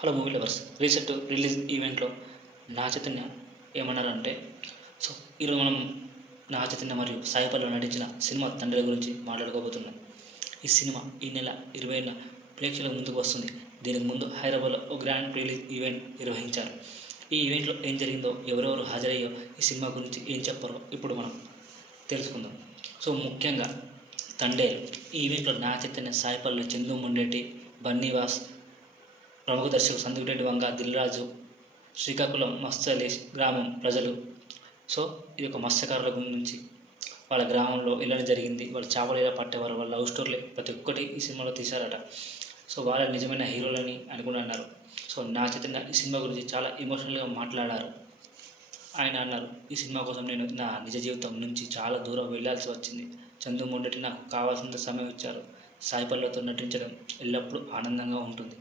Hello movie lovers. Recent release ఈవెంట్లో నా చైతన్య ఏమన్నారంటే, సో ఈరోజు మనం నా చైతన్య మరియు సాయి పల్లవి నటించిన సినిమా తండ్రి గురించి మాట్లాడుకోబోతున్నాం. ఈ సినిమా ఈ నెల 20న ప్రేక్షకుల ముందుకు వస్తుంది. దీనికి ముందు హైదరాబాద్లో ఒక గ్రాండ్ రిలీజ్ ఈవెంట్ నిర్వహించారు. ఈ ఈవెంట్లో ఏం జరిగిందో, ఎవరెవరు హాజరయ్యో, ఈ సినిమా గురించి ఏం చెప్పారో ఇప్పుడు మనం తెలుసుకుందాం. సో ముఖ్యంగా తండేలు ఈ ఈవెంట్లో నా చైతన్య, సాయి పల్లవి, చందు మొండెట్టి, బన్నీవాస్, ప్రముఖ దర్శకుడు సందీప్ రెడ్డి వంగ, దిల్రాజు, శ్రీకాకుళం మత్స్యలేష్ గ్రామం ప్రజలు. సో ఇది ఒక మత్స్యకారుల నుంచి వాళ్ళ గ్రామంలో ఇలానే జరిగింది, వాళ్ళు చేపలు ఎలా పట్టేవారు, వాళ్ళ లవ్ స్టోరీలు ప్రతి ఒక్కటి ఈ సినిమాలో తీశారట. సో వాళ్ళ నిజమైన హీరోలని అనుకుని అన్నారు. సో నా చైతన్య ఈ సినిమా గురించి చాలా ఎమోషనల్గా మాట్లాడారు. ఆయన అన్నారు, ఈ సినిమా కోసం నేను నా నిజ జీవితం నుంచి చాలా దూరం వెళ్ళాల్సి వచ్చింది. చందు మొండెట్టి నాకు కావాల్సినంత సమయం ఇచ్చారు. సాయి పల్లవితో నటించడం ఎల్లప్పుడూ ఆనందంగా ఉంటుంది.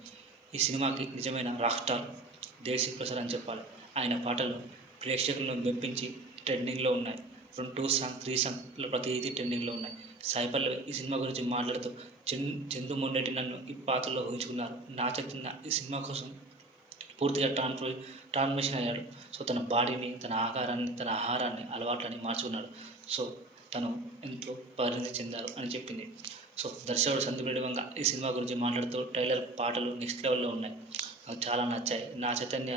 ఈ సినిమాకి నిజమైన రాక్ స్టార్ దేశీ ప్రసాద్ అని చెప్పాలి. ఆయన పాటలు ప్రేక్షకులను మెప్పించి ట్రెండింగ్లో ఉన్నాయి. 2 సాంగ్ 3 సాంగ్లో ప్రతిదీ ట్రెండింగ్లో ఉన్నాయి. సాయి పల్లవి ఈ సినిమా గురించి మాట్లాడుతూ, చందు మొండెట్టి నన్ను ఈ పాత్రలో ఊహించుకున్నారు. నా చైతన్య ఈ సినిమా కోసం పూర్తిగా ట్రాన్స్ఫర్మేషన్ అయ్యాడు. సో తన బాడీని, తన ఆకారాన్ని, తన ఆహారాన్ని, అలవాట్లని మార్చుకున్నాడు. సో తను ఎంతో పరిణతి చెందారు అని చెప్పింది. సో దర్శకుడు సందీప్ రెడ్డి వంగ ఈ సినిమా గురించి మాట్లాడుతూ, ట్రైలర్ పాటలు నెక్స్ట్ లెవెల్లో ఉన్నాయి, నాకు చాలా నచ్చాయి. నా చైతన్య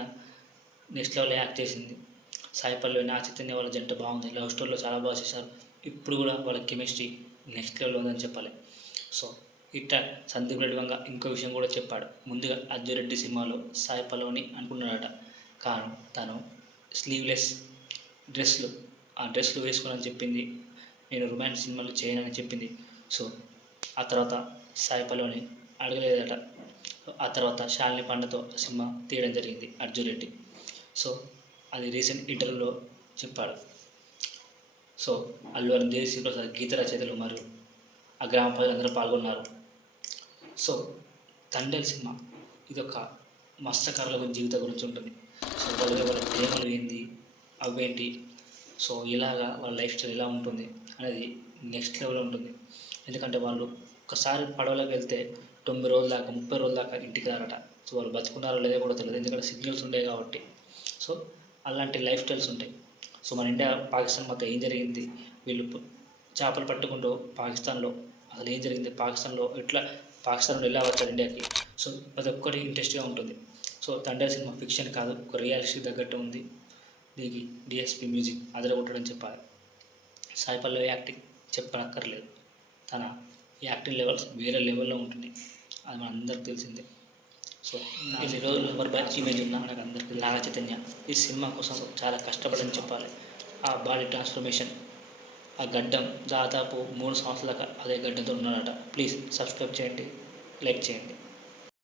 నెక్స్ట్ లెవెల్లో యాక్ట్ చేసింది. సాయి పల్లవి, నా చైతన్య వాళ్ళ జంట బాగుంది. లవ్ స్టోరీలో చాలా బాగా చేశారు. ఇప్పుడు కూడా వాళ్ళ కెమిస్ట్రీ నెక్స్ట్ లెవెల్లో ఉందని చెప్పాలి. సో ఇట్లా సందీప్ రెడ్డి వంగ ఇంకో విషయం కూడా చెప్పాడు. ముందుగా అజ్జిరెడ్డి సినిమాలో సాయి పల్లవిని అనుకున్నాడట, కానీ తను స్లీవ్లెస్ ఆ డ్రెస్లు వేసుకోనని చెప్పింది. నేను రొమాన్స్ సినిమాలు చేయనని చెప్పింది. సో ఆ తర్వాత సాయి పల్లవిని అడగలేదట. ఆ తర్వాత శాలిని పండతో సినిమా తీయడం జరిగింది అర్జున్ రెడ్డి. సో అది రీసెంట్ ఇంటర్వ్యూలో చెప్పాడు. సో అల్లు అర్జున్, దేశీ ప్రసాద్, గీత రచయితలు మరియు ఆ గ్రామ ప్రజలందరూ పాల్గొన్నారు. సో తండేల్ సినిమా ఇది ఒక మత్స్యకారుల జీవితం గురించి ఉంటుంది. సో వాళ్ళ ప్రేమలు ఏంది, అవేంటి, సో ఇలాగా వాళ్ళ లైఫ్ స్టైల్ ఎలా ఉంటుంది అనేది నెక్స్ట్ లెవెల్లో ఉంటుంది. ఎందుకంటే వాళ్ళు ఒకసారి పడవలోకి వెళ్తే 90 రోజుల దాకా, 30 రోజుల దాకా ఇంటికి రారట. సో వాళ్ళు బతుకున్నారో లేదో కూడా తెలియదు, ఎందుకంటే సిగ్నల్స్ ఉంటాయి కాబట్టి. సో అలాంటి లైఫ్ స్టైల్స్ ఉంటాయి. సో మన ఇండియా పాకిస్తాన్ మధ్య ఏం జరిగింది, వీళ్ళు చేపలు పట్టుకుంటూ పాకిస్తాన్లో అసలు ఏం జరిగింది, పాకిస్తాన్ నుండి ఎలా వచ్చారు ఇండియాకి, సో ప్రతి ఒక్కటి ఇంట్రెస్ట్గా ఉంటుంది. సో తండ్రి సినిమా ఫిక్షన్ కాదు, ఒక రియాలిటీకి తగ్గట్టు ఉంది. దీనికి డిఎస్పి మ్యూజిక్ అదరగొట్టడం చెప్పాలి. సాయి పల్లవి యాక్టింగ్ చెప్పనక్కర్లేదు, తన యాక్టింగ్ లెవెల్స్ వేరే లెవెల్లో ఉంటుంది, అది మన అందరికి తెలిసిందే. సో ఇన్ని రోజులు ఎవరి బ్యాచ్ ఇమేజ్ ఉన్నా నాకు అందరికీ నాగ చైతన్య ఈ సినిమా కోసం చాలా కష్టపడని చెప్పాలి. ఆ బాడీ ట్రాన్స్ఫర్మేషన్, ఆ గడ్డం దాదాపు 3 సంవత్సరాల దాకా అదే గడ్డంతో ఉన్నాడట. ప్లీజ్ సబ్స్క్రైబ్ చేయండి, లైక్ చేయండి.